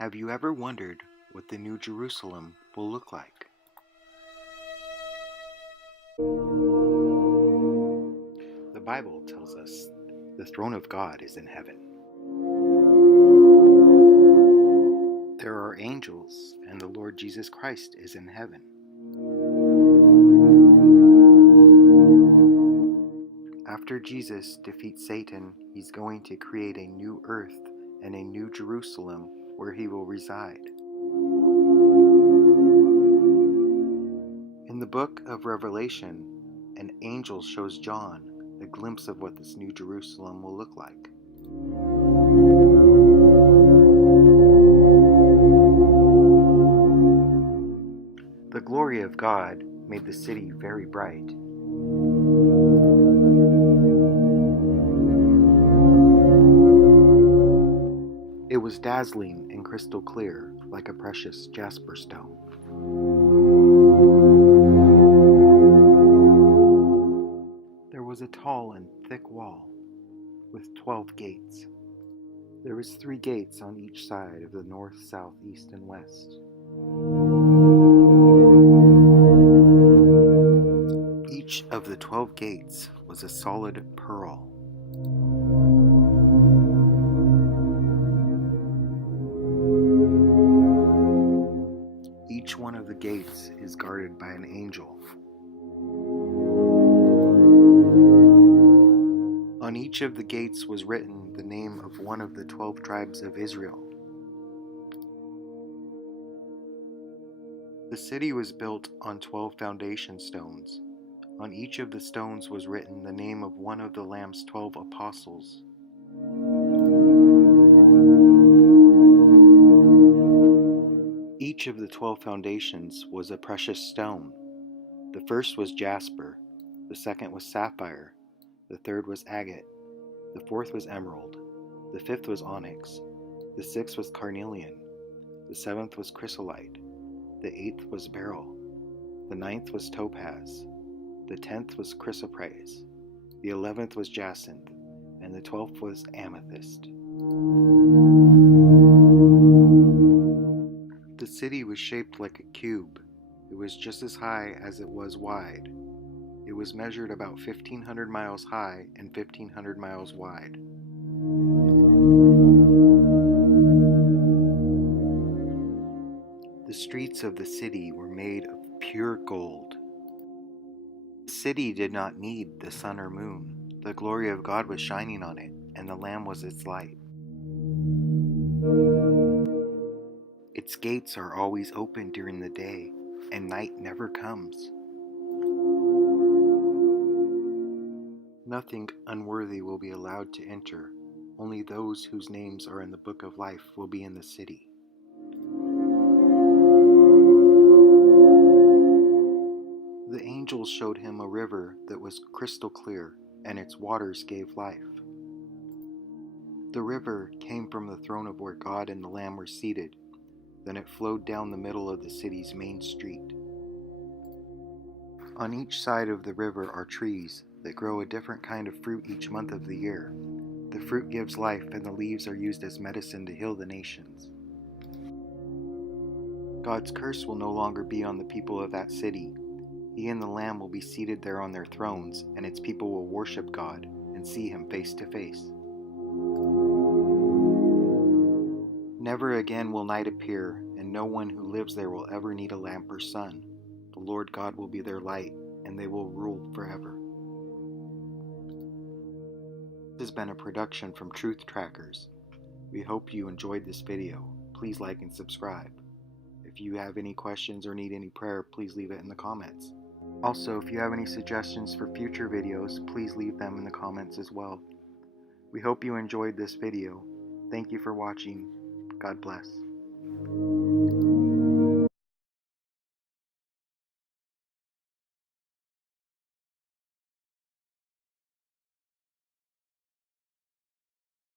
Have you ever wondered what the New Jerusalem will look like? The Bible tells us the throne of God is in heaven. There are angels, and the Lord Jesus Christ is in heaven. After Jesus defeats Satan, he's going to create a new earth and a new Jerusalem where he will reside. In the book of Revelation, an angel shows John a glimpse of what this new Jerusalem will look like. The glory of God made the city very bright. It was dazzling and crystal clear, like a precious jasper stone. There was a tall and thick wall with 12 gates. There was 3 gates on each side of the north, south, east, and west. Each of the 12 gates was a solid pearl. Each one of the gates is guarded by an angel. On each of the gates was written the name of one of the 12 tribes of Israel. The city was built on 12 foundation stones. On each of the stones was written the name of one of the Lamb's 12 apostles. Each of the 12 foundations was a precious stone. The first was jasper, the second was sapphire, the third was agate, the fourth was emerald, the fifth was onyx, the sixth was carnelian, the seventh was chrysolite, the eighth was beryl, the ninth was topaz, the 10th was chrysoprase, the 11th was jacinth, and the 12th was amethyst. The city was shaped like a cube. It was just as high as it was wide. It was measured about 1,500 miles high and 1,500 miles wide. The streets of the city were made of pure gold. The city did not need the sun or moon. The glory of God was shining on it, and the Lamb was its light. Its gates are always open during the day, and night never comes. Nothing unworthy will be allowed to enter. Only those whose names are in the book of life will be in the city. The angels showed him a river that was crystal clear, and its waters gave life. The river came from the throne of where God and the Lamb were seated. Then it flowed down the middle of the city's main street. On each side of the river are trees that grow a different kind of fruit each month of the year. The fruit gives life, and the leaves are used as medicine to heal the nations. God's curse will no longer be on the people of that city. He and the Lamb will be seated there on their thrones, and its people will worship God and see Him face to face. Never again will night appear, and no one who lives there will ever need a lamp or sun. The Lord God will be their light, and they will rule forever. This has been a production from Truth Trackers. We hope you enjoyed this video. Please like and subscribe. If you have any questions or need any prayer, please leave it in the comments. Also, if you have any suggestions for future videos, please leave them in the comments as well. We hope you enjoyed this video. Thank you for watching. God bless.